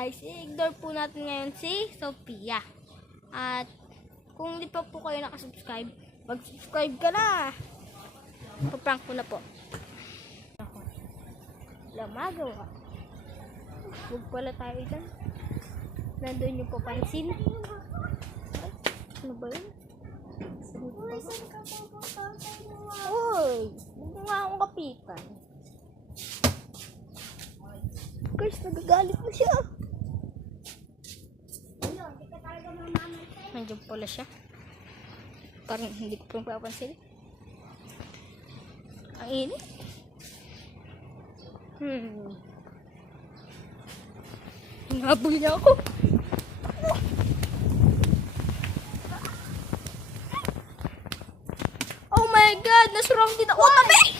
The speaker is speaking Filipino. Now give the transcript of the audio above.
guys, i-ignore po natin ngayon si Sophia. At kung hindi pa po kayo nakasubscribe, mag-subscribe ka na. Paprank ko na po. Wala magawa. Huwag pala tayo dyan. Nandun yung papansin. Ay, ano ba yun? Uy, huwag mo nga akong kapitan. Guys, nagagalit na siya. Nandiyan pala siya. Parang hindi ko pong papansin. Ang init. Hinabol niya ako. Oh my God! Nasurrounded ako. Tabi!